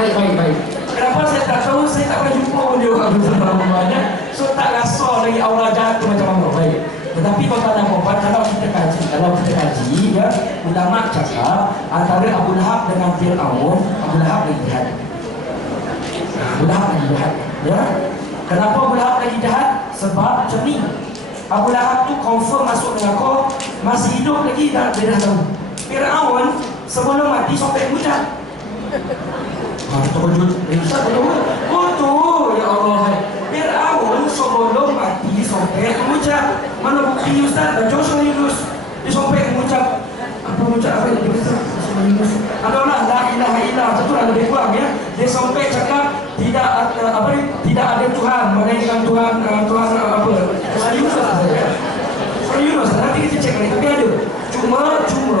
Baik. Kenapa saya tak tahu? Saya tak pernah jumpa pun dia orang banyak. So tak rasa lagi aura jahat tu macam mana. Baik. Tetapi tuan-tuan dan puan, kalau kita kaji ya, ulama cakap antara Abu Lahab dengan Fir'aun, Abu Lahab lagi jahat. Abu Lahab lagi jahat. Ya. Kenapa Abu Lahab lagi jahat? Sebab macam ni. Abu Lahab tu confirm masuk neraka, masih hidup lagi dah dia dah tahu. Fir'aun sebelum mati sampai hujat. Terkejut. Ustaz betul. Oh tu, ya Allah. Fir'aun sebelum mati sampai mengucap. Mana bukti Ustaz? Baca surah Yunus. Dia sampai mengucap. Apa mengucap apa yang dia kata? Surah Yunus. Adalah la ilaha illallah. Satu lah lebih kurang ya. Dia sampai cakap tidak ada Tuhan melainkan Tuhan apa? Surah Yunus saja. Surah Yunus. Nanti kita cek lagi. Tapi ada. Cuma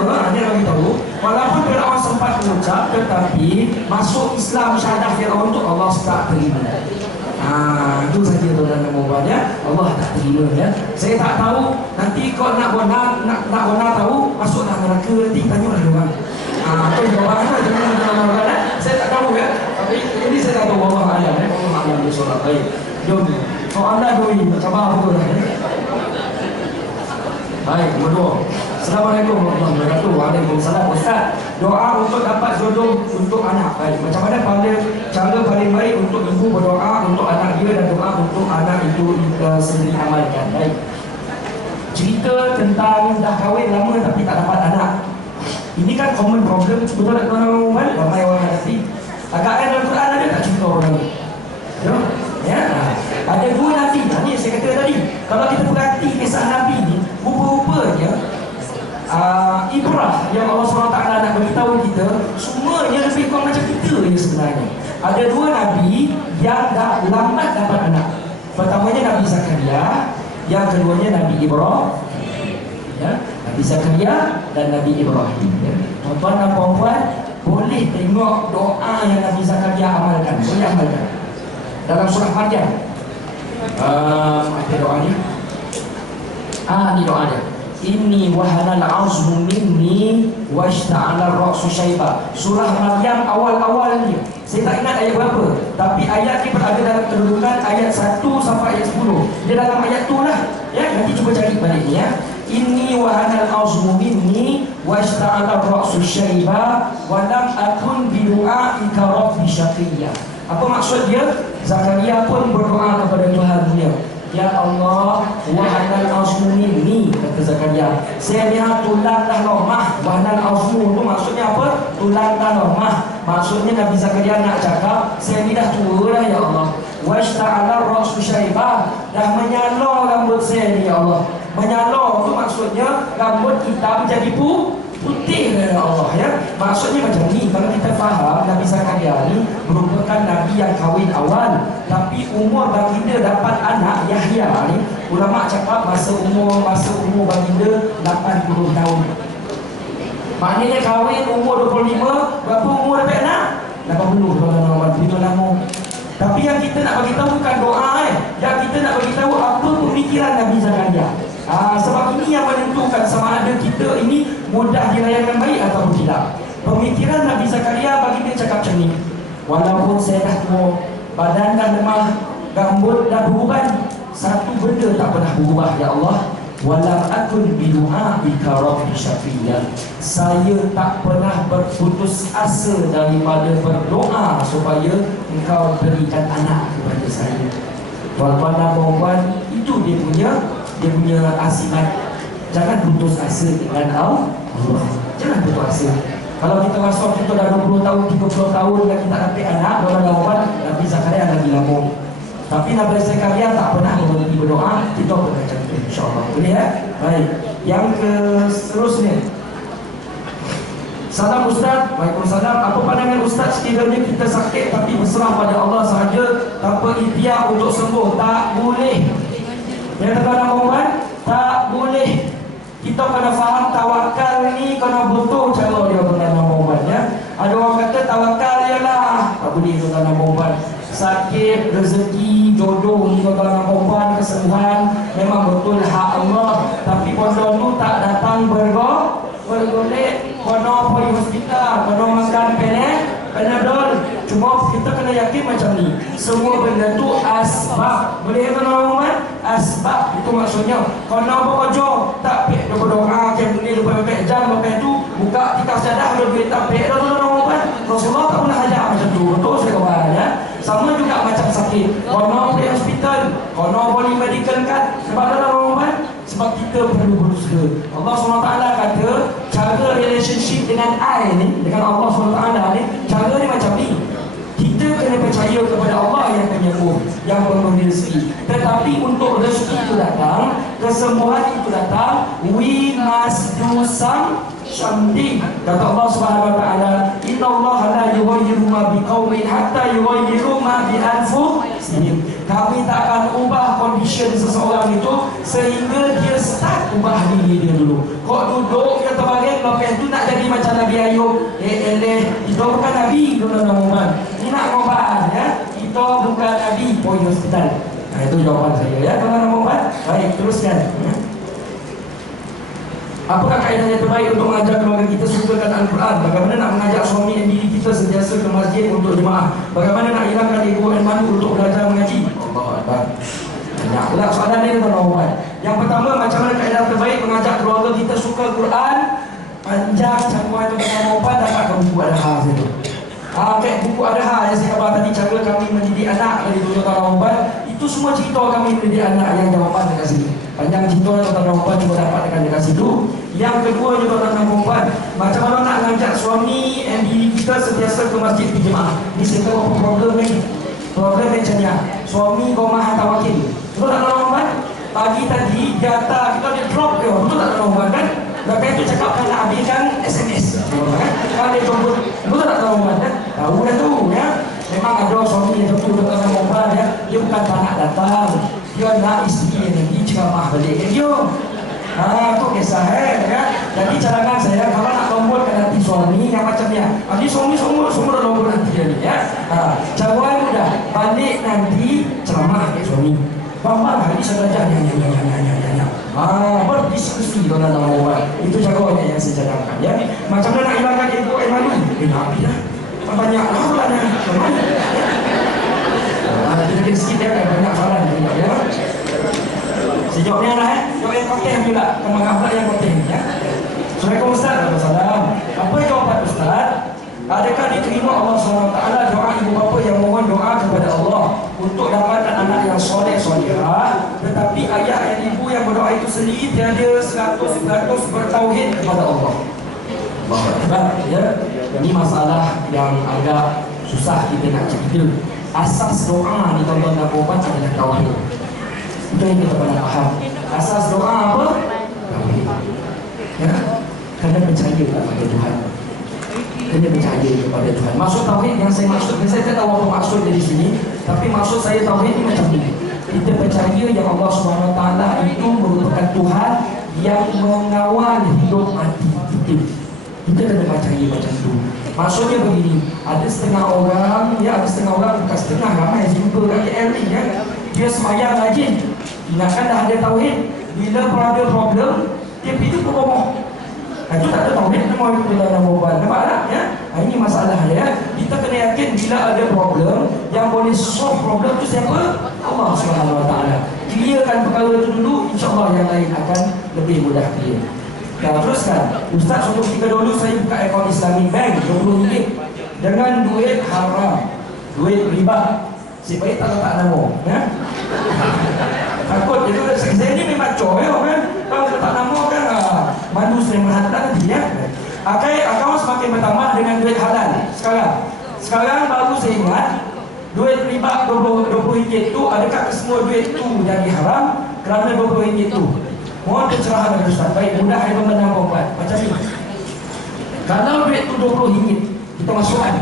hanya bagi tahu, walaupun Fir'aun sempat mengucap, tetapi masuk Islam syahadah Fir'aun itu Allah tak terima. Itu saja tuan-tuan dan puan ya. Allah tak terima ya. Saya tak tahu nanti kau nak bona tahu masuklah neraka nanti tanyalah dia orang. Itu jawapan jangan saya tak tahu ya. Tapi ini saya tak tahu Allah alam ya. Allah alam bisolat. Baik. Jom. Soalan doi coba apa tu ya. Baik, berdoa. Assalamualaikum warahmatullahi wabarakatuh. Waalaikumsalam. Ustaz, doa untuk dapat jodoh untuk anak. Baik, macam mana cara paling baik untuk ibu berdoa untuk anak dia dan doa untuk anak itu sendiri amalkan. Baik. Cerita tentang dah kahwin lama tapi tak dapat anak. Ini kan common problem, betul tak tuan-tuan? Ramai orang hadapi. Agaknya dalam Quran ada tak cerita orang ni? Ya. Ada dua nabi. Ini saya kata tadi. Kalau kita perhati kisah nabi ni, rupa-rupanya ibrah yang Allah SWT nak beritahu kita, semuanya lebih kurang macam kita je sebenarnya. Ada dua nabi yang dah lambat dapat anak. Pertamanya Nabi Zakaria, yang keduanya Nabi Ibrahim. Ya, Nabi Zakaria dan Nabi Ibrahim. Ya. Tuan-tuan dan puan-puan, boleh tengok doa yang Nabi Zakaria amalkan. Boleh amalkan. Dalam surah Maryam. Apa doa ni? Ni doa dia. Inni wahanal azmu minni washta'ala ra'su syaiba. Surah Maryam awal-awal ni. Saya tak ingat ayat berapa, tapi ayat ni berada dalam kedudukan ayat 1 sampai ayat 10. Dia dalam ayat tu lah. Ya, nanti cuba cari balik ni ya. Inni wahanal azmu minni washta'ala ra'su syaiba wa lam akun bi du'aika rabbi syaqiyya. Apa maksud dia? Zakaria pun berdoa kepada Tuhan dia. Ya Allah, wahanal azmu minni, kata Zakaria. Saya lihat tulang dah lemah. Wahanal azmu itu maksudnya apa? Tulang dah lemah. Maksudnya Nabi Zakaria nak cakap, saya ni dah tua dah ya Allah. Washta'ala ra'su syaiba, dah menyala rambut saya ni ya Allah. Menyala itu maksudnya rambut kita menjadi putih ya Allah ya. Maksudnya macam ni. Kalau kita faham, Nabi Zakaria ni merupakan Nabi yang kahwin awal, tapi umur baginda dapat anak Yahya ni, ulama cakap masa umur baginda 80 tahun. Maknanya kahwin umur 25, berapa umur dapat anak? 80 tahun. Begitu lama. Tapi yang kita nak bagi tahu bukan doa yang kita nak bagi tahu apa pemikiran Nabi Zakaria. Sebab ini yang menentukan sama ada kita ini mudah dilayankan baik atau tidak. Pemikiran Nabi Zakaria bagi dia cakap macam ni. Walaupun saya dah tua, badan dah lemah, rambut dah beruban, satu benda tak pernah berubah ya Allah. Walam akun bidu'aika rabbi syaqiyya. Saya tak pernah berputus asa daripada berdoa supaya engkau berikan anak kepada saya. Tuan-tuan dan puan-puan, itu dia punya asimat. Jangan putus asa dengan Allah. Jangan putus asa. Kalau kita rasa kita dah 20 tahun, 30 tahun dan kita dapat anak, tuan-tuan dan puan, Nabi Zakaria lagi lama. Tapi Nabi Zakaria tak pernah berhenti berdoa. Kita pernah macam itu, insyaAllah. Boleh ya? Baik. Yang ke seterusnya. Salam Ustaz. Waalaikumsalam. Apa pandangan Ustaz sekiranya kita sakit tapi berserah pada Allah sahaja tanpa ikhtiar untuk sembuh? Tak boleh. Ya tuan-tuan, tak boleh. Kita kena faham tawakal ni kena betul cara dia tuan-tuan ya. Ada orang kata tawakal ialah tak boleh tuan-tuan. Sakit, rezeki, jodoh ni tuan-tuan kesembuhan memang betul hak Allah. Tapi bodoh tu tak datang bergolek, kono pergi hospital, kono makan Panadol, cuma semua benda tu asbab. Boleh tuan-tuan? Asbab itu maksudnya kalau bekerja tak pek berdoa jam ni lupa pek jam lepas tu buka tikar sadah ada duit tak pek tuan-tuan. Rasulullah tak pernah ajar macam tu. Betul saya kawan ya. Sama juga macam sakit. Kalau pergi hospital, kalau boleh medical card, sebab tuan-tuan, sebab kita perlu berusaha. Allah SWT kata cara relationship dengan I ni, dengan Allah SWT ni, cara ni macam ni. Kita kena percaya kepada Allah yang penyembuh, yang memberi rezeki. Tetapi untuk rezeki itu datang, kesembuhan itu datang, we must do something. Kata Allah Subhanahu wa taala, "Inna Allah la yughayyiru ma biqaumin hatta yughayyiru ma bi anfusihim." Kami tak akan ubah condition seseorang itu sehingga dia start ubah diri dia dulu. Kok duduk dia terbaring lepas tu nak jadi macam Nabi Ayub. Kita bukan Nabi, tuan-tuan. Ini nak ngobat ya. Kita bukan Nabi, pergi hospital. Nah, itu jawapan saya ya, tuan-tuan. Baik, teruskan. Apakah kaedah yang terbaik untuk mengajar keluarga kita sukakan Al-Quran? Bagaimana nak mengajak suami dan diri kita sentiasa ke masjid untuk jemaah? Bagaimana nak hilangkan ego dan malu untuk belajar mengaji? Allah Akbar. Banyak pula soalan ni tuan-tuan. Yang pertama, macam mana kaedah terbaik mengajak keluarga kita suka Quran? Panjang cakupan tuan-tuan dapatkan buku Adha itu. Kayak buku Adha yang saya khabar tadi, cara kami mendidik anak dari dulu tuan-tuan. Itu semua cerita kami mendidik anak yang jawapan dekat sini. Panjang cerita tuan-tuan juga dapat dekat situ. Yang kedua juga tuan-tuan, macam mana nak mengajak suami dan diri kita sentiasa ke masjid berjemaah. Ini saya tahu apa problem ni. Problem macam ni. Suami gomah tawakil. Betul tak tuan-tuan? Pagi tadi data kita dia drop dia. Betul tak tuan-tuan kan? Lepas itu cakap kan nak habiskan SMS. Kan dia jemput. Betul tak tuan-tuan kan? Tahu dah tu ya. Memang ada suami yang tentu tuan-tuan ya. Dia bukan tak nak datang. Dia nak isteri yang nanti ceramah balik ke dia. Itu kisah ya. Jadi cadangan saya kalau nak lombolkan hati suami yang macam ni. Nanti suami semua dah lombol nanti dia ni ya. Cara mudah. Balik nanti ceramah ke suami. Bang hari saya belajar nyanyi. Berdiskusi tuan-tuan. Itu caranya yang saya cadangkan ya. Macam mana nak hilangkan ego dan malu? Nabi lah. Banyak lah ni. Kita sikit ya, banyak soalan juga ya. Sejauhnya lah jawab yang konten juga. Kemangga pula yang konten ya. Assalamualaikum Ustaz. Waalaikumsalam. Apa jawapan Ustaz? Adakah diterima Allah SWT doa ibu bapa yang mohon doa kepada Allah untuk dapatkan anak yang soleh-solehah, tetapi ayah dan ibu yang berdoa itu sendiri tiada 100% bertauhid kepada Allah? Ya, ini masalah yang agak susah kita nak cerita. Asas doa ni tuan-tuan dan puan adalah tauhid. Itu yang kita pernah faham. Asas doa apa? Tauhid. Ya, kena percaya kepada Tuhan. Kena percaya kepada Tuhan. Maksud tauhid yang saya maksud, saya tak tahu apa maksud dari sini, tapi maksud saya tauhid ni macam ni. Kita percaya yang Allah Subhanahu Wa Taala itu merupakan Tuhan yang mengawal hidup mati kita. Kita kena percaya macam tu. Maksudnya begini, ada setengah orang, ya ada setengah orang, bukan setengah, ramai jumpa kat KL ni ya. Dia semayang rajin, ingatkan dah ada tauhid. Bila ada problem, dia pergi ke rumah. Itu tak ada tauhid, dia mahu ikut dalam berbual. Nampak tak ya? Ini masalah ya. Kita kena yakin bila ada problem, yang boleh solve problem tu siapa? Allah Subhanahu Wa Taala. Clearkan perkara itu dulu, insya-Allah yang lain akan lebih mudah clear. Dan teruskan, Ustaz suatu ketika dulu saya buka akaun Islamic Bank RM20 dengan duit haram, duit riba. Si baik tak letak nama ya? Takut itu saya ni memang coel kan. Kalau letak nama kan malu sering berhati nanti ya. Akaun semakin bertambah dengan duit halal. Sekarang baru saya ingat duit riba RM20 itu, adakah semua duit itu jadi haram kerana RM20 itu? Mohon pencerahan dari Ustaz. Baik, mudah saya mengenang perempuan. Macam ni. Kalau duit itu RM20, kita masukkan.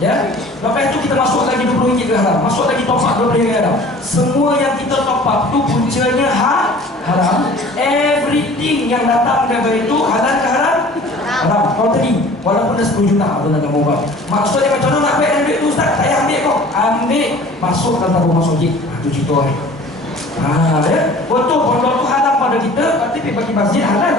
Ya. Lepas itu kita masuk lagi RM20 ke haram. Masuk lagi top up RM20 ke haram. Semua yang kita top up itu puncanya haram. Everything yang datang dari itu halal ke haram? Haram. Kalau tadi, walaupun dah 10 juta tuan dan puan. Maksudnya macam mana nak ambil duit itu Ustaz? Saya ambil kok. Ambil, masukkan tabung masuk je. Itu cerita ni. Ya. Betul, pondok tu halal pada kita, tapi pergi masjid halal.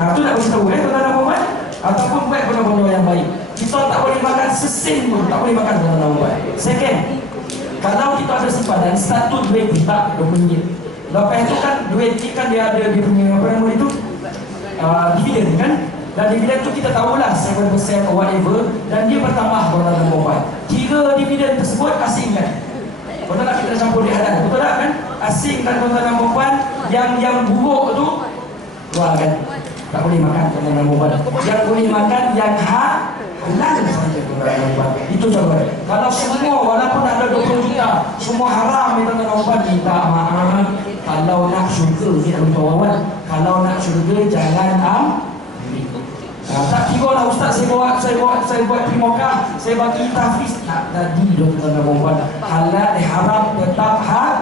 Itu nak beritahu tuan dan puan. Ataupun buat benda-benda yang baik. Kita tak boleh makan sesen pun, tak boleh makan tuan dan puan. Second, Kalau kita ada simpanan, satu duit kita RM20. Lepas itu kan duit ni kan dia ada dia punya apa nama itu, dividen kan. Dan dividen tu kita tahulah 7% or whatever, dan dia bertambah dalam nombor 4. Kira dividen tersebut asingkan. Betul tak kita campur di halal? Betul tak kan? Asingkan tuan-tuan dan puan, yang buruk tu keluarkan. Tak boleh makan tuan-tuan dan puan. Yang boleh makan yang halal saja tuan-tuan dan puan. Itu contoh. Kalau semua walaupun ada 20 juta, semua haram tuan-tuan dan puan, minta maaf. Kalau nak syurga ni tuan-tuan, kalau nak syurga jangan tak kira lah ustaz, saya buat primokah, saya bagi tahfiz. Tak tadi tuan-tuan dan puan, halal haram tetap haram.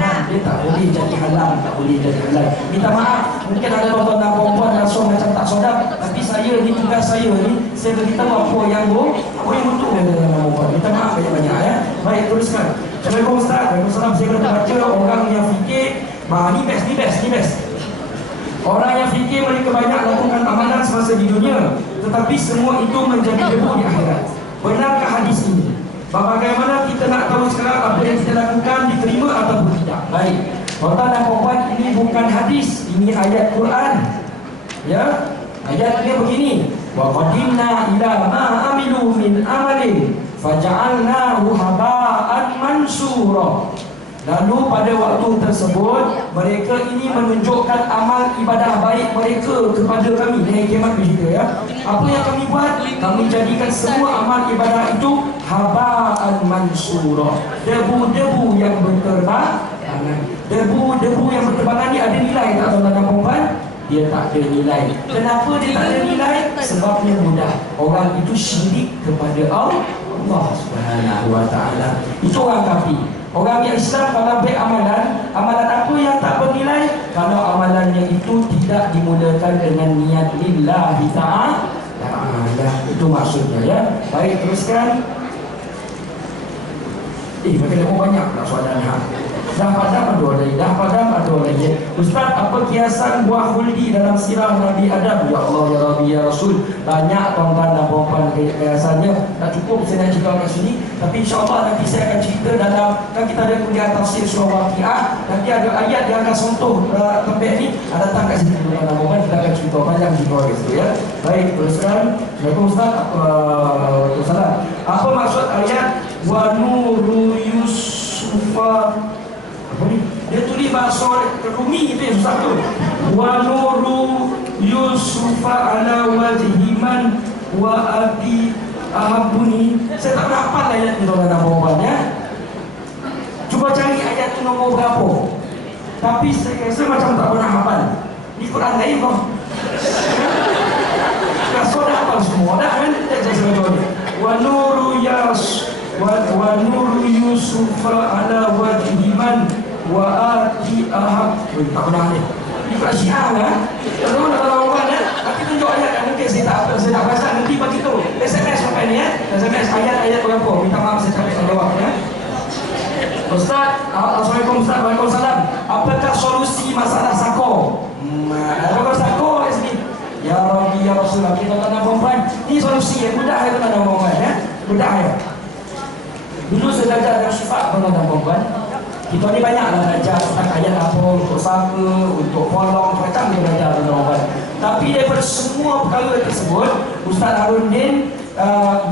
Dia tak boleh jadi halal, tak boleh jadi halal. Minta maaf, mungkin ada tuan-tuan dan puan rasa macam tak sedap, tapi saya ni, tugas saya ni, saya beritahu apa yang betul tuan-tuan dan puan. Minta maaf banyak-banyak ya. Baik, teruskan. Assalamualaikum ustaz. Waalaikumsalam. Saya pernah baca orang yang fikir, ni best. Orang yang fikir mereka banyak lakukan amalan semasa di dunia, tetapi semua itu menjadi debu di akhirat. Benarkah hadis ini? Bagaimana kita nak tahu sekarang apa yang kita lakukan diterima ataupun tidak? Baik, tuan-tuan dan puan, ini bukan hadis, ini ayat Quran. Ya, ayat dia begini: wa qadimna ila ma amilu min amalin faja'alnahu haba'an mansura. Lalu pada waktu tersebut mereka ini menunjukkan amal ibadah baik mereka kepada kami. Ini kiamat bercerita ya. Apa yang kami buat? Kami jadikan semua amal ibadah itu haba'an mansura. Debu-debu yang berterbangan. Debu-debu yang berterbangan ni ada nilai tak tuan-tuan dan puan? Dia tak ada nilai. Kenapa dia tak ada nilai? Sebabnya mudah. Orang itu syirik kepada Allah Subhanahu wa taala. Itu orang kafir. Orang yang Islam kalau ambil amalan apa yang tak bernilai? Kalau amalannya itu tidak dimulakan dengan niat lillahi ta'ala. Itu maksudnya ya. Baik, teruskan. Makin banyak tak soalan Dah padam ada lagi. Ustaz, apa kiasan buah khuldi dalam sirah Nabi Adam? Ya Allah, ya Rabbi, ya Rasul. Banyak tuan-tuan dan puan kiasannya. Tak cukup saya nak cerita kat sini, tapi insya-Allah nanti saya akan cerita dalam, kan kita ada kuliah tafsir surah Waqiah. Nanti ada ayat yang akan sentuh topik ni. Datang kat sini tuan-tuan dan puan, kita akan cerita panjang cerita gitu ya. Baik, teruskan. Assalamualaikum Ustaz. Waalaikumsalam. Apa maksud ayat wa nuru yusufa? Dia tulis bahasa Rumi, itu yang susah tu. Wa nuru yusufa ala wajhiman wa ati ahabuni. Saya tak pernah hafal ayat ni tuan-tuan dan puan ya. Cuba cari ayat tu nombor berapa. Tapi saya rasa macam tak pernah hafal. Ni Quran lain kau. Rasa dah hafal semua dah kan? Saya sebut wa nuru yusufa ala wajhiman wa ati ahab. Tak pernah ni. Ini Quran Syiah lah. Kalau nak orang ya, tapi tunjuk ayat yang mungkin saya tak apa, saya tak pasal nanti bagi tu. SMS sampai ni ya. SMS ayat berapa? Minta maaf saya tak jawab ya. Ustaz, Assalamualaikum Ustaz. Waalaikumsalam. Apakah solusi masalah sako? Ada sako kat sini. Ya Rabbi, ya Rasulullah. Kita tak perempuan. Ini solusi yang mudah ya tuan-tuan dan puan ya. Mudah ya. Dulu saya belajar dengan sifat tuan-tuan dan puan. Kita ni banyaklah belajar tentang ayat apa, untuk saka, untuk polong, macam kita belajar tuan-tuan. Tapi daripada semua perkara tersebut, Ustaz Harudin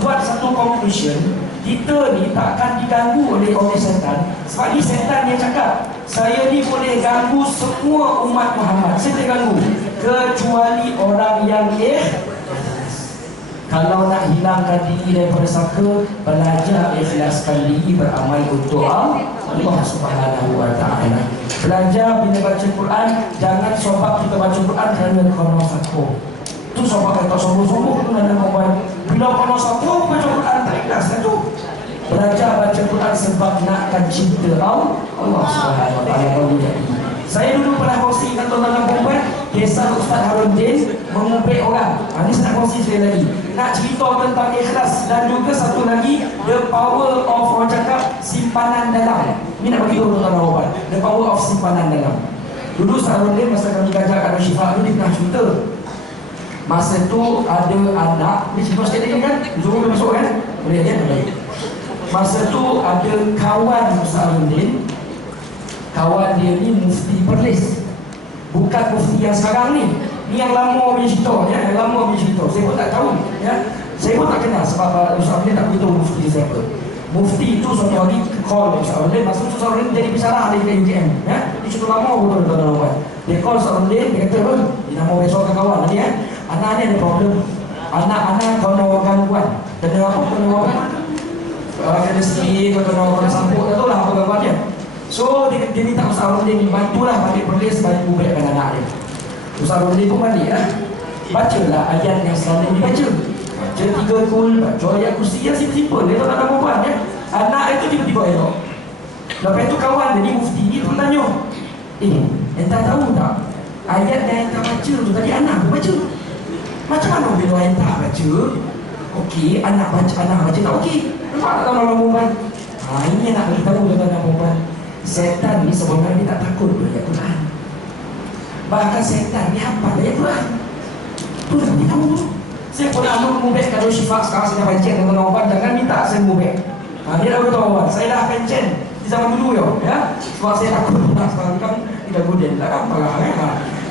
buat satu conclusion. Kita ni takkan diganggu oleh setan. Sebab ni setan yang cakap, saya ni boleh ganggu semua umat Muhammad. Saya boleh ganggu kecuali orang yang kalau nak hilangkan diri daripada saka, belajar ikhlaskan diri beramal untuk Allah Subhanahu wa taala. Belajar bila baca Quran, jangan sebab kita baca Quran kerana saka. Tu sebab kata sombong-sombong tu dalam Quran. Bila kena saka baca Quran tak ikhlas tu. Belajar baca Quran sebab nakkan cinta Allah Subhanahu wa taala. Saya dulu pernah kongsi dengan tuan-tuan dan puan kisah Ustaz Harudin mengupik orang. Ini saya nak kongsi sekali lagi. Nak cerita tentang ikhlas dan juga satu lagi, the power of, orang cakap, simpanan dalam. Ini nak bagi tahu tuan-tuan dan puan, the power of simpanan dalam. Dulu Ustaz Harudin masa kami belajar kat Syifa tu, dia pernah cerita. Masa tu ada anak, ni cerita sikit lagi kan? Zoom boleh masuk kan? Boleh kan? Boleh. Masa tu ada kawan Ustaz Arundin. Kawan dia ni mufti Perlis, bukan mufti yang sekarang ni. Ni yang lama punya cerita ya, yang lama punya cerita. Saya pun tak tahu ya. Saya pun tak kenal sebab Ustaz Arundin tak beritahu mufti dia siapa. Mufti itu suatu hari call Ustaz Arundin. Masa tu Ustaz Arundin jadi pensyarah di UKM ya. Dia cerita lama betul tuan-tuan. Dia call Ustaz Arundin, dia kata pun dia nak mau besok kawan tadi ya. Anak ni ada problem. Anak-anak kena gangguan. Kena apa? Kena apa? Kena sikit, kena sampuk, tak tahu lah apa gangguan dia. So dia minta Ustaz Arundin bantulah balik Perlis, bantu baikkan anak dia. Ustaz Arundin pun balik lah. Bacalah ayat yang selalu dibaca. Baca 3 kul, baca ayat kursi yang simple. Dia tak nak perempuan ya. Anak itu tiba-tiba elok. Lepas itu kawan dia ni mufti ni pun tanya, entah tahu tak ayat yang entah baca tu tadi anak pun baca. Macam mana bila entah baca? Okey, anak baca tak okey. Nampak tak tuan-tuan perempuan? Ini nak bagi tahu tuan-tuan perempuan. Setan ni sebenarnya dia tak takut dengan ayat Quran. Bahkan setan ni hafal ayat Quran. Tu dah dia tahu. Saya pun nak mengubek kalau Syifa sekarang saya dah pencen tuan-tuan perempuan, jangan minta saya mengubek. Dia dah beritahu awak, saya dah pencen di zaman dulu ya. Sebab saya takut sekarang kan tidak guden tak kan parah ya.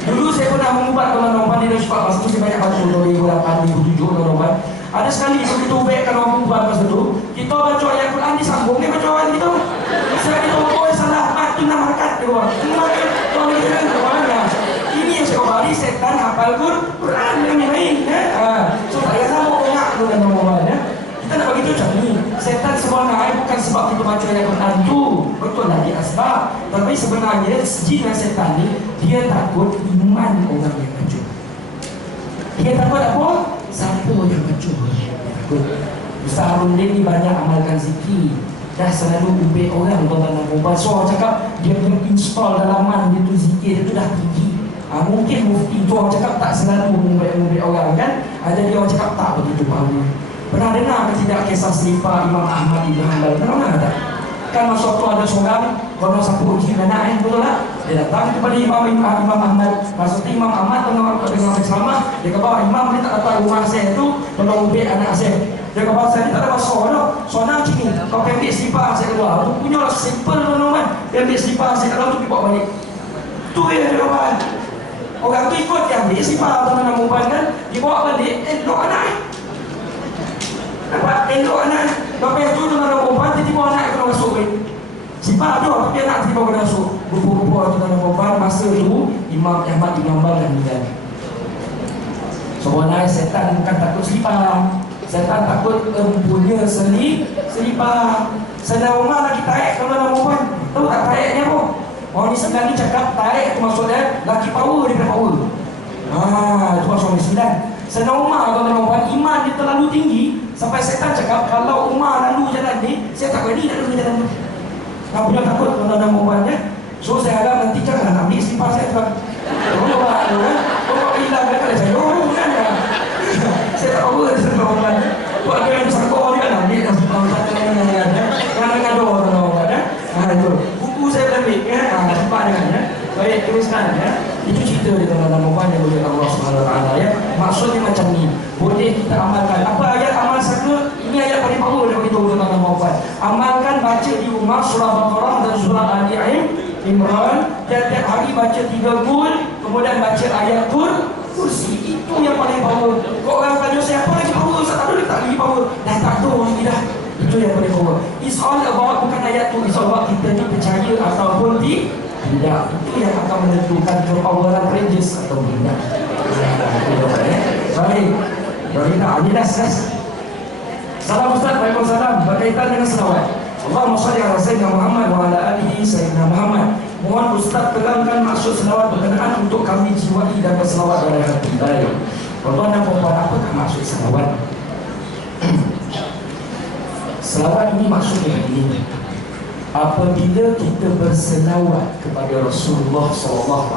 Dulu saya pernah mengubat tuan-tuan perempuan di Syifa, masa tu saya banyak baca 2008, 2007 tuan-tuan perempuan. Ada sekali begitu baik kalau orang perempuan masa tu, kita baca ayat Quran disambung, dia baca ayat kita. Saya kita boleh salah, tu nak harkat dia orang. Ini yang saya kembali, setan hafal Quran yang lain ya. So tak payah sama orang tuan-tuan perempuan ya. Kita nak bagi tahu macam ni, setan sebenarnya bukan sebab kita baca ayat Quran tu, betul lah dia asbab. Tapi sebenarnya jin dan setan ni, dia takut iman orang yang baca. Dia takut apa? Siapa yang baca? Takut. Ustaz Arundin ni banyak amalkan zikir. Dah selalu ubek orang tuan-tuan dan perempuan. So orang cakap dia punya install dalaman dia tu zikir dia tu dah tinggi. Mungkin mufti tu orang cakap tak selalu ubek orang kan. Jadi orang cakap tak begitu power. Pernah dengar ke tidak kisah selipar Imam Ahmad Ibn Hanbal? Pernah tak? Kan masa tu ada seorang kalau sapu uji anak betul tak? Dia datang kepada Imam Ahmad. Masa tu Imam Ahmad dengan Islamah, dia kata Imam ni tak datang rumah saya tu tolong ubek anak saya. Dia kata saya ni tak ada masalah dah. Soalnya macam ni, kau ambil selipar saya keluar. Tu punya lah simple teman-teman. Dia ambil selipar saya keluar tu dibawa balik. Tu ya dia kata. Orang tu ikut dia ambil selipar teman-teman kan, dibawa balik, elok anak nampak? Elok anak. Lepas tu teman-teman perempuan, tiba-tiba anak kena masuk balik. Sifat tu, tapi anak tiba kena masuk. Rupa-rupa teman-teman perempuan, masa tu Imam Ahmad Ibn Hanbal dah meninggal. Sebenarnya setan bukan takut selipar. Setan takut punya selipar. Sedang rumah lagi tarik teman-teman perempuan. Tahu tak tariknya apa? Orang ni sembilan ni cakap tarik tu maksudnya laki power, dia kena power. Itu maksud orang sembilan. Sedang rumah teman-teman perempuan, iman dia terlalu tinggi sampai setan cakap kalau Umar lalu jalan ni, saya tak berani nak lalu jalan ni. Punya takut tuan-tuan perempuan ya. So saya harap nanti jangan nak ambil selipar saya tuan. Tolong kan. Tolong hilang dia kalau saya kan. Saya tak tahu dia sebab perempuan. Buat dia yang sangkut dia kan ambil selipar saya yang ngado tuan-tuan ya. Itu. Buku saya ambil ya. Nampak dengan ya. Baik, teruskan ya. Itu cerita dia tuan-tuan perempuan yang boleh Allah SWT ya. Maksudnya macam ni. Boleh kita amalkan. Apa ayat amal satu? Ini ayat paling power dia beritahu tuan-tuan perempuan. Amalkan baca di rumah surah Baqarah dan surah Ali Imran. Dan tiap hari baca 3 kul, kemudian baca ayat kursi. Itu yang paling power. Kau orang tanya saya apa lagi power? Ustaz tak ada tak lagi power. Dah tak tahu lagi dah. Itu yang paling power. It's all about bukan ayat tu. It's all about kita ni percaya ataupun tidak. Itu yang akan menentukan kepoweran Rangers atau tidak. Baik. Dorina, ini dah selesai. Salam Ustaz, waalaikumsalam. Berkaitan dengan selawat. Allahumma salli ala Sayyidina Muhammad wa ala alihi Sayyidina Muhammad. Mohon Ustaz terangkan maksud selawat berkenaan untuk kami jiwai dan berselawat dari hati. Baik. Tuan-tuan dan puan-puan, apakah maksud selawat? Selawat ini maksudnya begini. Apabila kita berselawat kepada Rasulullah SAW,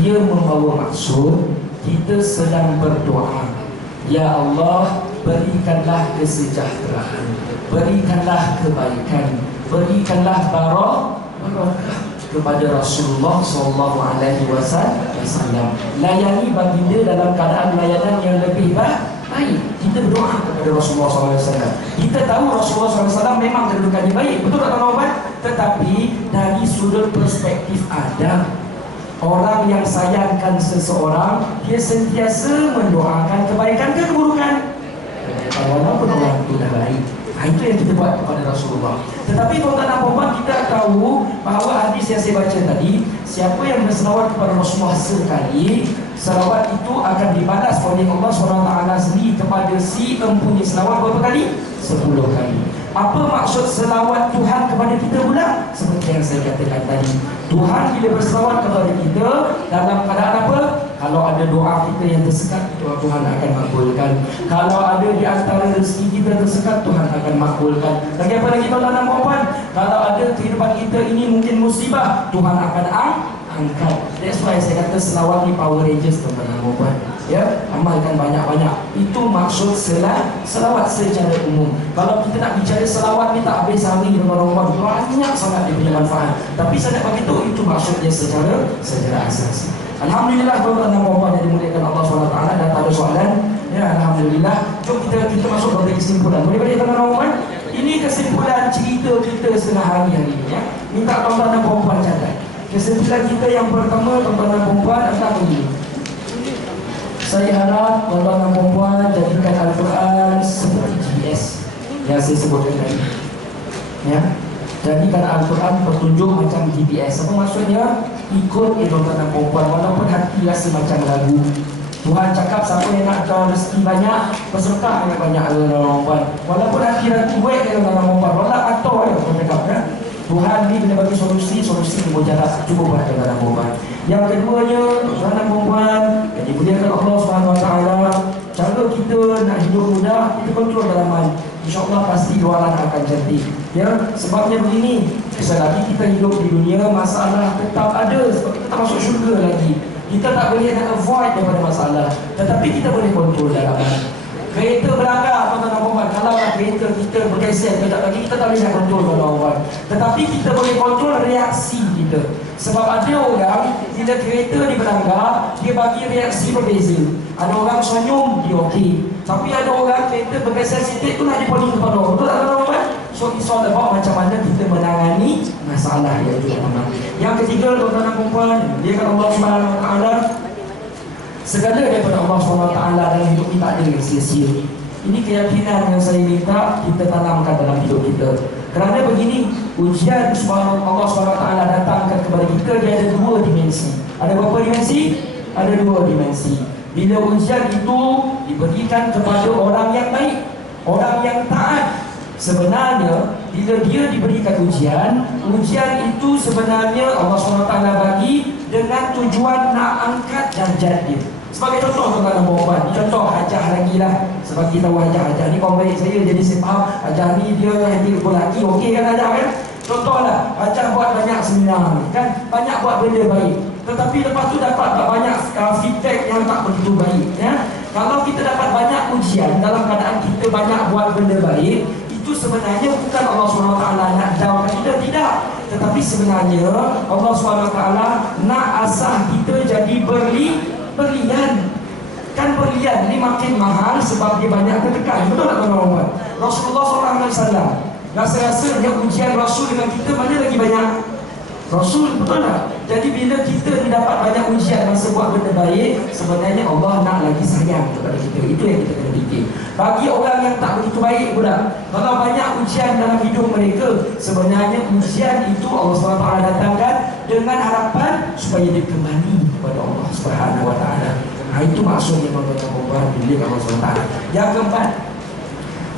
ia membawa maksud kita sedang berdoa. Ya Allah, berikanlah kesejahteraan, berikanlah kebaikan, berikanlah barakah kepada Rasulullah SAW. Layani baginda dalam keadaan layanan yang lebih baik. baik, kita berdoa kepada Rasulullah SAW. Kita tahu Rasulullah SAW memang kedudukan dia baik, betul tak tuan-tuan? Tetapi dari sudut perspektif adab, orang yang sayangkan seseorang, dia sentiasa mendoakan kebaikan ke keburukan. Walaupun orang itu dah baik, itu yang kita buat kepada Rasulullah. Tetapi tuan-tuan dan puan, kita tahu bahawa hadis yang saya baca tadi, siapa yang berselawat kepada Rasulullah sekali, selawat itu akan dibalas oleh Allah SWT sendiri kepada si empunya selawat berapa kali? 10 kali. Apa maksud selawat Tuhan kepada kita pula? Seperti yang saya katakan tadi, Tuhan bila berselawat kepada kita dalam keadaan apa? Kalau ada doa kita yang tersekat, doa Tuhan akan makbulkan. Kalau ada di antara rezeki kita tersekat, Tuhan akan makbulkan. Lagi apa lagi tuan-tuan dan puan? Kalau ada kehidupan kita ini mungkin musibah, Tuhan akan angkat. That's why saya kata selawat ni Power Rangers tuan-tuan dan puan. Ya, amalkan banyak-banyak. Itu maksud selawat secara umum. Kalau kita nak bicara selawat ni tak habis hari tuan-tuan, banyak sangat dia punya manfaat. Tapi saya nak bagi tahu itu maksudnya secara asas. Alhamdulillah tuan-tuan dan puan yang dimuliakan Allah SWT, dan tak ada soalan. Ya, alhamdulillah. Jom kita masuk kepada kesimpulan. Boleh tuan-tuan dan puan? Ini kesimpulan cerita kita setengah hari ini ya. Minta tuan-tuan dan puan catat. Kesimpulan kita yang pertama tuan-tuan dan puan adalah begini. Saya harap tuan-tuan dan puan jadikan Al-Quran seperti GPS yang saya sebutkan tadi. Ya. Jadikan Al-Quran petunjuk macam GPS. Apa maksudnya? Ikut tuan-tuan dan puan, walaupun hati rasa macam lagu. Tuhan cakap siapa yang nak rezeki banyak, bersedekah yang banyak tuan-tuan dan puan. Walaupun hati ragu buat tuan-tuan dan puan, walaupun atau tuan cakap ya. Tuhan ni bila bagi solusi mujarab, cuba buat tuan-tuan dan puan. Yang keduanya, tuan-tuan dan puan, yang dimuliakan Allah SWT, cara kita nak hidup mudah, kita kontrol dalaman. InsyaAllah pasti luaran akan cantik. Ya, sebabnya begini, selagi kita hidup di dunia, masalah tetap ada. Sebab kita tak masuk syurga lagi. Kita tak boleh nak avoid daripada masalah, tetapi kita boleh kontrol dalaman. Kereta berlanggar tuan-tuan dan puan, kalau kereta kita bergeser kejap lagi, kita tak boleh nak kontrol tuan-tuan dan puan. Tetapi kita boleh kontrol reaksi kita. Sebab ada orang bila kereta ni berlanggar, dia bagi reaksi berbeza. Ada orang senyum, dia okey. Tapi ada orang kereta bergeser sikit tu nak dipoling kepada orang. Betul tak tuan-tuan dan puan? So it's all about macam mana kita menangani masalah yang itu teman. Yang ketiga tuan-tuan dan puan, dia kata Allah SWT, segala daripada Allah SWT dalam hidup kita ada yang sia-sia. Ini keyakinan yang saya minta kita tanamkan dalam hidup kita. Kerana begini, ujian Allah SWT datangkan kepada kita, dia ada dua dimensi. Ada berapa dimensi? Ada dua dimensi. Bila ujian itu diberikan kepada orang yang baik, orang yang taat, sebenarnya bila dia diberikan ujian itu sebenarnya Allah SWT bagi dengan tujuan nak angkat darjat dia. Sebagai contoh tuan-tuan dan puan, contoh hajah lagi lah. Sebab kita tahu hajah ni kawan baik saya, jadi saya faham hajah ni dia nanti lelaki okey kan hajah kan. Contohlah hajah buat banyak seminar kan, banyak buat benda baik, tetapi lepas tu dapat banyak feedback yang tak begitu baik ya. Kalau kita dapat banyak ujian dalam keadaan kita banyak buat benda baik, itu sebenarnya bukan Allah SWT nak downkan kita, tidak. Tetapi sebenarnya Allah SWT nak asah kita jadi berlian. Kan berlian ni makin mahal sebab dia banyak ketekan. Betul tak tuan-tuan? Rasulullah SAW rasa-rasanya ujian Rasul dengan kita mana lagi banyak? Rasul, betul tak? Jadi bila kita ni dapat banyak ujian masa buat benda baik, sebenarnya Allah nak lagi sayang kepada kita. Itu yang kita kena fikir. Bagi orang yang tak begitu baik pula, kalau banyak ujian dalam hidup mereka, sebenarnya ujian itu Allah SWT datangkan dengan harapan supaya dia kembali kepada Allah SWT. Itu maksudnya tuan-tuan milik Allah SWT. Yang keempat,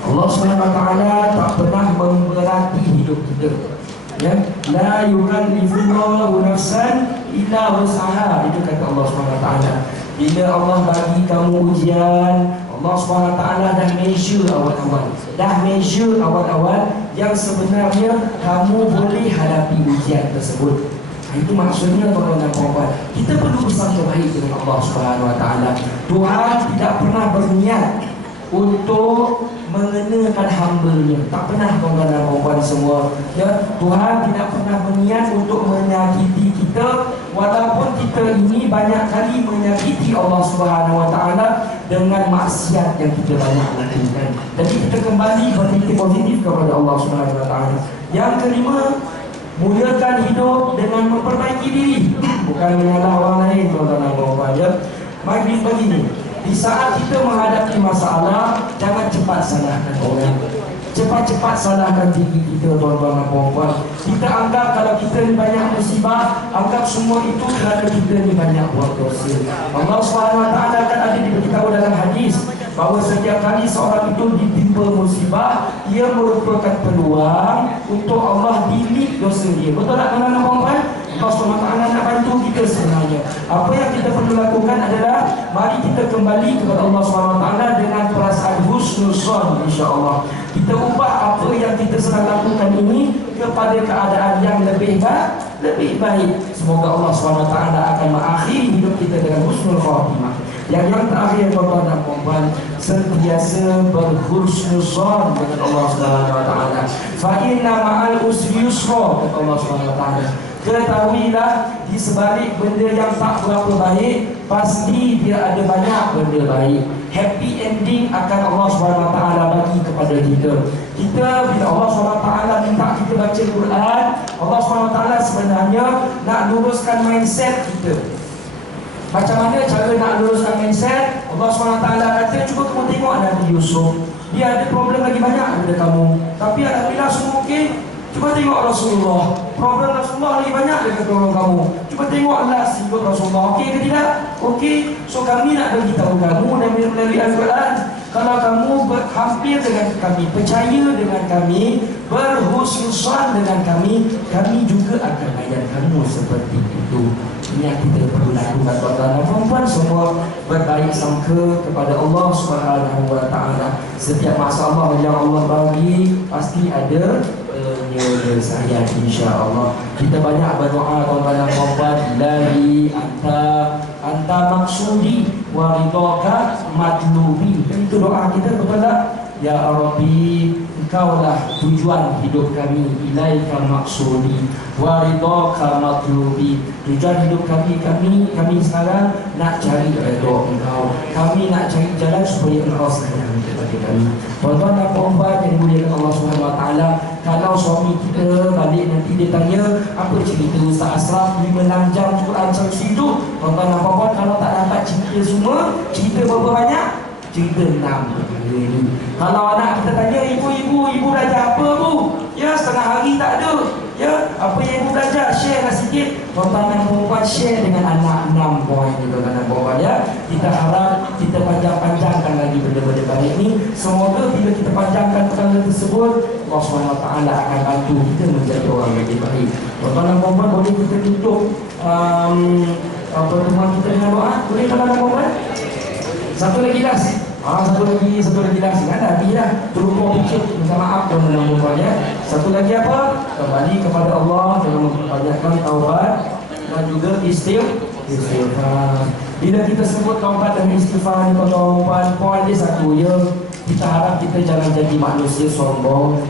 Allah SWT tak pernah memberati hidup kita. Ya, la yukallifullahu nafsan illa wus'aha, itu kata Allah SWT. Bila Allah bagi kamu ujian, Allah SWT dah measure awal-awal yang sebenarnya kamu boleh hadapi ujian tersebut. Itu maksudnya tuan-tuan dan puan, kita perlu bersangka baik dengan Allah SWT. Tuhan tidak pernah berniat untuk mengenakan hamba-Nya. Tak pernah tuan-tuan dan puan semua. Ya, Tuhan tidak pernah berniat untuk menyakiti kita walaupun kita ini banyak kali menyakiti Allah Subhanahu Wa Taala dengan maksiat yang kita banyak lakukan. Jadi kita kembali berfikir positif kepada Allah Subhanahu Wa Taala. Yang kelima, muliakan hidup dengan memperbaiki diri, bukan mengalah orang lain. Tuan-tuan ya. Bagi begini, di saat kita menghadapi masalah, jangan cepat salahkan orang. Cepat-cepat salahkan diri kita, tuan-tuan dan puan-puan. Kita anggap kalau kita ni banyak musibah, anggap semua itu kerana kita ni banyak buat dosa. Allah SWT akan ada diberitahu dalam hadis bahawa setiap kali seorang itu ditimpa musibah, ia merupakan peluang untuk Allah delete dosa dia. Betul tak, tuan-tuan dan puan-puan? Allah SWT nak bantu kita sebenarnya. Apa yang kita perlu lakukan adalah mari kita kembali kepada Allah SWT dengan perasaan husnuzon, insya-Allah. Kita ubah apa yang kita sedang lakukan ini kepada keadaan yang lebih baik. Semoga Allah SWT akan mengakhiri hidup kita dengan husnul khatimah. Yang terakhir, tuan-tuan dan puan-puan, sentiasa berhusnuzon dengan Allah SWT. Fa inna ma'al usri yusra, kata Allah SWT. Ketahuilah, di sebalik benda yang tak berapa baik, pasti dia ada banyak benda baik. Happy ending akan Allah SWT bagi kepada kita. Kita bila Allah SWT minta kita baca Quran, Allah SWT sebenarnya nak luruskan mindset kita. Macam mana cara nak luruskan mindset? Allah SWT kata, cuba kamu tengok Nabi Yusuf, dia ada problem lagi banyak daripada kamu, tapi alhamdulillah semua okey. Cuba tengok Rasulullah, problem Rasulullah lagi banyak daripada problem kamu. Cuba tengoklah hidup Rasulullah, okey ke tidak? Okey. So kami nak beritahu kamu dan melalui Al-Quran, kalau kamu hampir dengan kami, percaya dengan kami, berhusnuzon dengan kami juga akan layan kamu seperti itu. Ini yang kita perlu lakukan, tuan-tuan dan puan-puan. Semua berbaik sangka kepada Allah Subhanahu Wa Taala. Setiap masalah yang Allah bagi pasti ada penyelesaian, insya-Allah. Kita banyak berdoa, tuan-tuan dan puan-puan. Ilahi anta maksudi wa ridhaka matlubi. Itu doa kita, betul tak? Ya Rabbi, Engkaulah tujuan hidup kami. Ilaika maksudi wa ridhaka matlubi. Tujuan hidup kami sekarang nak cari redha Engkau. Kami nak cari jalan supaya Engkau sayang kepada kami. Tuan-tuan dan puan-puan yang dimuliakan Allah Subhanahu Wa Taala, kalau suami kita balik nanti dia tanya, apa cerita Ustaz Ashraf 5-6 jam Quran sampai situ? Tuan-tuan dan puan-puan, kalau tak dapat cerita semua, cerita berapa banyak? Cerita 6 kali ini. Kalau anak kita tanya, ibu belajar apa bu? Ya, setengah hari tak ada. Ya, apa yang ibu belajar? Share lah sikit. Tuan-tuan dan puan-puan, share dengan anak 6 poin, tuan-tuan dan puan-puan ya. Kita harap kita panjang-panjangkan lagi benda-benda baik ni. Semoga bila kita panjangkan perkara tersebut, Allah SWT akan bantu kita menjadi orang yang lebih baik. Tuan-tuan dan puan-puan, boleh kita tutup pertemuan kita dengan doa? Boleh, tuan-tuan dan puan-puan? Satu lagi lah. Satu lagi lah. Ingat Nabi lah. Terlupa fikir. Minta maaf tuan-tuan dan puan-puan ya. Satu lagi apa? Kembali kepada Allah dengan memperbanyakkan taubat dan juga istighfar. Bila kita sebut taubat dan istighfar ni, tuan-tuan, poin dia satu ya. Kita harap kita jangan jadi manusia sombong.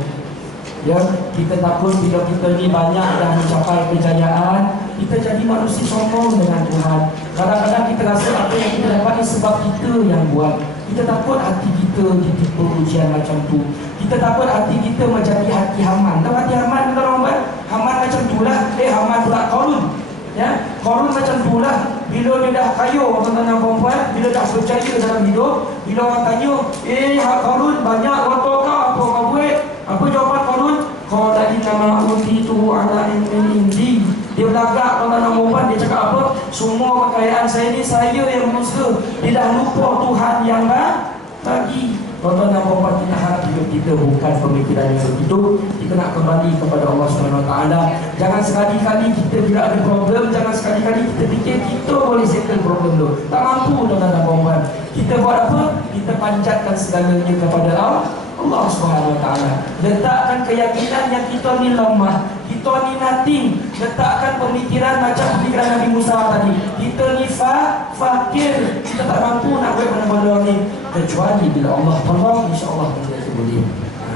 Ya, kita takut bila kita ni banyak dah mencapai kejayaan, kita jadi manusia sombong dengan Tuhan. Kadang-kadang kita rasa apa yang kita dapat ni sebab kita yang buat. Kita takut hati kita ditipu ujian macam tu. Kita takut hati kita menjadi hati Haman. Tahu hati Haman, tuan-tuan? Haman macam tu lah. Haman pula Qarun. Ya, Qarun macam tu lah. Bila dia dah kaya, tuan-tuan dan puan-puan, bila dah berjaya dalam hidup, bila orang tanya, Qarun banyak harta kau, apa kau buat? Apa jawapan Qarun? Qala inna ma utituhu ala ilmin indi. Dia belagak, tuan-tuan dan puan-puan, dia cakap apa? Semua kekayaan saya ni saya yang berusaha. Dia dah lupa Tuhan yang bagi. Tuan-tuan dan puan-puan, kita harap hidup kita bukan pemikiran yang begitu. Kita nak kembali kepada Allah SWT. Jangan sekali-kali kita bila ada problem, jangan sekali-kali kita fikir kita boleh settle problem tu. Tak mampu, tuan-tuan dan puan-puan. Kita buat apa? Kita panjatkan segalanya kepada Allah SWT. Letakkan keyakinan yang kita ni lemah, kita ni nothing. Letakkan pemikiran macam pemikiran Nabi Musa tadi. Kita ni fakir, kita tak mampu nak buat benda-benda ni, kecuali bila Allah tolong, insya-Allah kita boleh.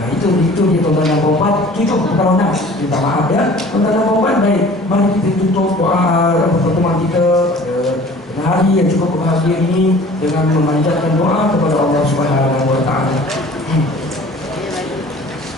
Itu itu dia tuan-tuan dan puan-puan. 7 kalau nak, minta maaf ya tuan-tuan dan puan-puan. Baik, mari kita tutup doa pertemuan kita hari yang cukup berbahagia ini dengan memanjatkan doa kepada Allah Subhanahu wa taala.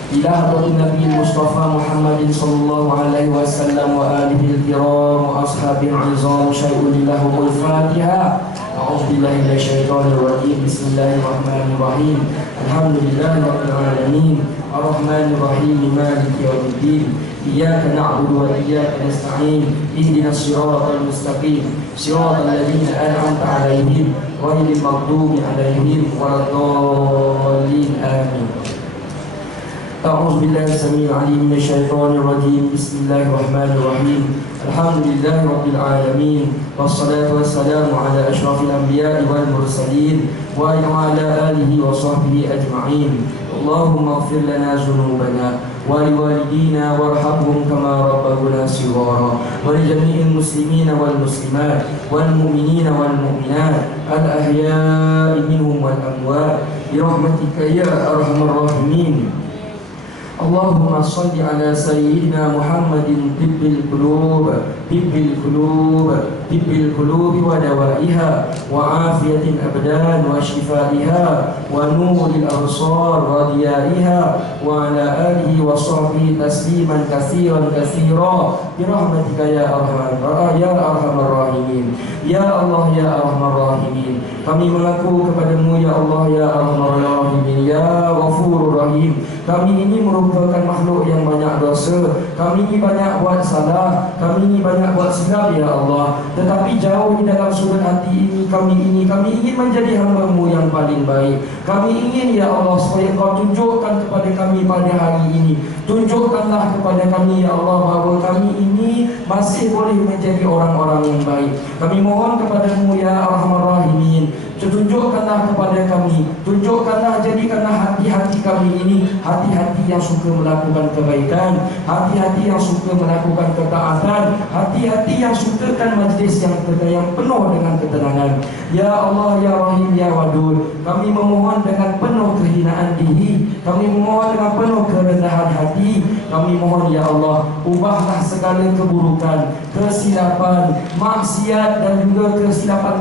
Ila hadratin Nabi Mustafa Muhammadin sallallahu alaihi wasallam wa alihi al-kiram wa ashabihi al-izam syai'un lahumul Fatihah. A'udzubillahi minasyaitonir rajim. Bismillahirrahmanirrahim. Alhamdulillahi rabbil alamin. Ar-Rahmanir Rahim. Maliki yaumiddin. Iyyaka na'budu wa iyyaka nasta'in. Ihdinas siratal mustaqim. Siratal ladzina an'amta 'alaihim ghairil maghdubi 'alaihim waladdallin. Amin. أعوذ بالله السميع العليم من الشيطان الرجيم. بسم الله الرحمن الرحيم. الحمد لله رب العالمين والصلاة والسلام على أشرف الأنبياء والمرسلين وعلى آله وصحبه أجمعين. اللهم اغفر لنا ذنوبنا ولوالدينا وارحمهم كما ربونا صغارا ولجميع المسلمين والمسلمات والمؤمنين والمؤمنات الأحياء منهم والأموات برحمتك يا أرحم الراحمين. اللهم صل على سيدنا محمد طب القلوب طب القلوب ودوائها وعافية الأبدان وشفائها ونور الأبصار وضيائها وعلى آله وصحبه تسليما كثيرا برحمتك يا أرحم الراحمين. Ya Allah ya Arhamar Rahimin, kami mengaku kepadamu ya Allah ya Arhamar Rahimin, ya Ghafurur Rahim. Kami ini merupakan makhluk yang banyak dosa, kami ini banyak buat salah, kami ini banyak buat silap ya Allah. Tetapi jauh di dalam sudut hati ini kami ingin menjadi hamba-Mu yang paling baik. Kami ingin ya Allah supaya Engkau tunjukkan kepada kami pada hari ini, tunjukkanlah kepada kami ya Allah bahawa kami ini masih boleh menjadi orang-orang yang baik. Kami mohon kepada-Mu ya Arhamar Rahimin, tunjukkanlah kepada kami, tunjukkanlah, jadikanlah hati-hati kami ini hati-hati yang suka melakukan kebaikan, hati-hati yang suka melakukan ketaatan, hati-hati yang sukakan majlis yang penuh dengan ketenangan. Ya Allah ya Rahim ya Wadud, kami memohon dengan penuh kehinaan diri, kami memohon dengan penuh kerendahan hati. Kami mohon ya Allah, ubahlah segala keburukan, kesilapan, maksiat dan juga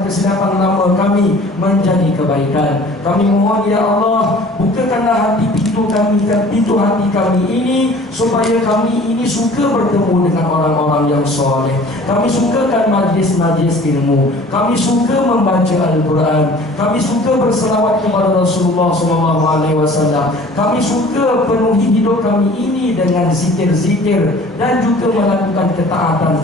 kesilapan lama kami menjadi kebaikan. Kami mohon ya Allah, bukakanlah hati pintu hati kami ini supaya kami ini suka bertemu dengan orang-orang yang soleh. Kami sukakan majlis-majlis ilmu, kami suka membaca Al-Quran, kami suka berselawat kepada Rasulullah SAW. Kami suka penuhi hidup kami ini dengan zikir-zikir dan juga melakukan ketaatan.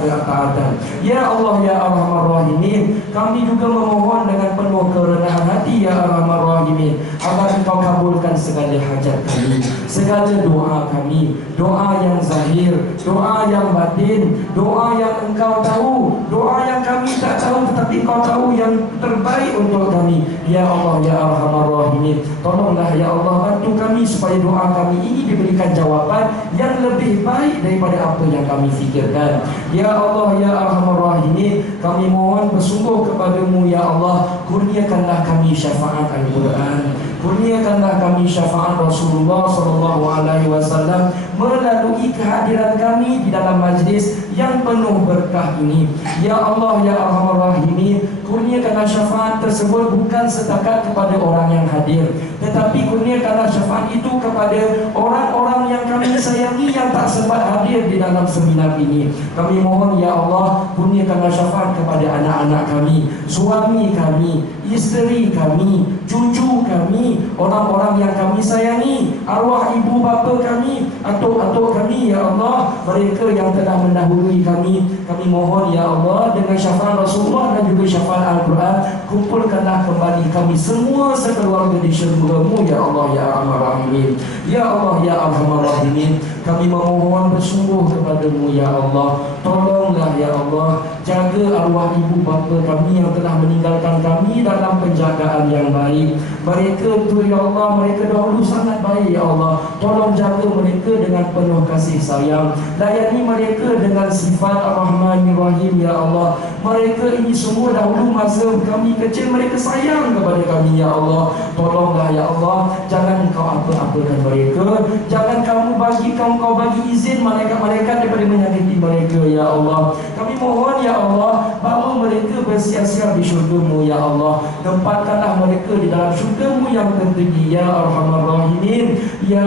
Ya Allah ya Arhamar Rahimin, kami juga memohon dengan penuh kerendahan hati ya Arhamar Rahimin, agar Engkau kabulkan segala hajat kami, segala doa kami, doa yang zahir, doa yang batin, doa yang Engkau tahu, doa yang kami tak tahu tetapi Engkau tahu yang terbaik untuk kami. Ya Allah ya Arhamar Rahimin, tolonglah ya Allah, bantu kami supaya doa kami ini diberikan jawaban yang lebih baik daripada apa yang kami fikirkan. Ya Allah ya Arhamar Rahimin, kami mohon bersungguh kepada-Mu ya Allah, kurniakanlah kami syafaat Al-Quran, kurniakanlah kami syafaat Rasulullah SAW melalui kehadiran kami di dalam majlis yang penuh berkah ini. Ya Allah ya Arhamar Rahimin, kurniakanlah syafaat tersebut bukan setakat kepada orang yang hadir, tetapi kurniakanlah syafaat itu kepada orang-orang yang kami sayangi yang tak sempat hadir di dalam seminar ini. Kami mohon ya Allah, kurniakanlah syafaat kepada anak-anak kami, suami kami, isteri kami, cucu kami, orang-orang yang kami sayangi, arwah ibu bapa kami, atuk-atuk kami ya Allah, mereka yang telah mendahului kami. Kami mohon ya Allah, dengan syafaat Rasulullah dan juga syafaat Al-Quran, kumpulkanlah kembali kami semua sekeluarga di syurga-Mu ya Allah ya Arhamar Rahimin. Ya Allah ya Arhamar Rahimin, kami memohon bersungguh kepada-Mu ya Allah, tolonglah ya Allah, jaga arwah ibu bapa kami yang telah meninggalkan kami dalam penjagaan yang baik. Mereka tu ya Allah, mereka dahulu sangat baik ya Allah, tolong jaga mereka dengan penuh kasih sayang, layani mereka dengan sifat Ar-Rahmanir Rahim ya Allah, Mereka ini semua dahulu masa kami kecil, mereka sayang kepada kami ya Allah. Tolonglah ya Allah, jangan Engkau apa-apakan mereka, jangan kau bagi izin malaikat-malaikat daripada menyakiti mereka ya Allah. Kami mohon ya Allah, bawa mereka bersiap-siap di syurga-Mu ya Allah. Tempatkanlah mereka di dalam syurga-Mu yang tertinggi ya Arhamar Rahimin, ya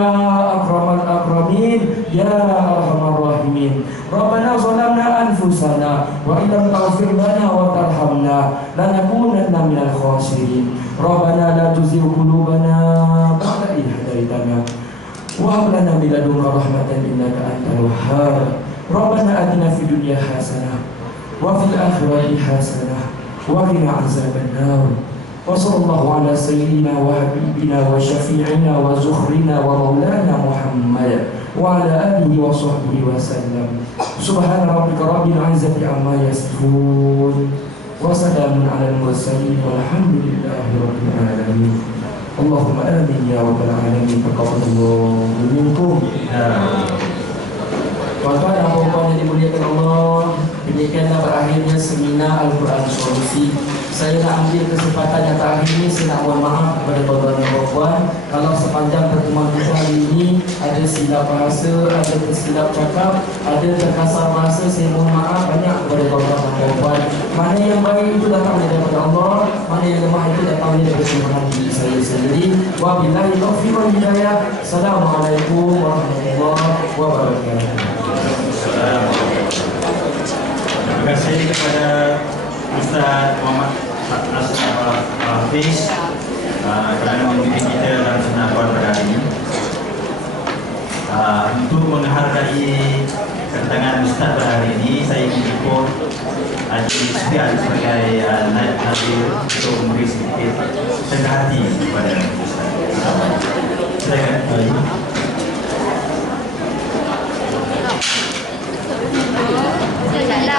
Akramal Akramin, ya Arhamar Rahimin. Rabbana zalamna anfusana wa illam taghfir lana wa tarhamna lanakunanna minal khasirin. Rabbana la tuzigh qulubana ba'da idh hadaitana wa hab lana min ladunka rahmatan innaka antal wahhab. Rabbana atina fid dunya hasanah wa fil akhirati hasanah wa qina azabannar. Wa sallallahu ala sayyidina wa habibina wa syafi'ina wa zukhrina wa maulana Muhammad wa ala alihi wa sahbihi wa sallam. Subhana rabbika rabbil izzati amma yasifun wa salamun alal mursalin walhamdulillahi rabbil alamin. Allahumma amin ya rabbal alamin. Taqabbalallahu minkum. Tuan-tuan dan puan-puan yang dimuliakan Allah, demikianlah berakhirnya seminar Al-Quran Solusi. Saya nak ambil kesempatan yang terakhir ini, saya nak mohon maaf kepada tuan-tuan dan puan-puan kalau sepanjang pertemuan kita hari ini ada silap bahasa, ada tersilap cakap, ada terkasar bahasa. Saya mohon maaf banyak kepada tuan-tuan dan puan-puan. Mana yang baik itu datang daripada Allah, mana yang lemah itu datang daripada kesalahan diri saya sendiri. Wabillahi taufiq wal hidayah. Assalamualaikum warahmatullahi wabarakatuh. Terima kasih kepada Ustaz Muhammad Hafiz kerana membimbing kita dalam seminar pada hari ini. Untuk menghargai kedatangan Ustaz pada hari ini, saya ingin ikut Haji Sufyan sebagai naib hadir untuk memberi sedikit tengah hati kepada Ustaz. Silakan. Saya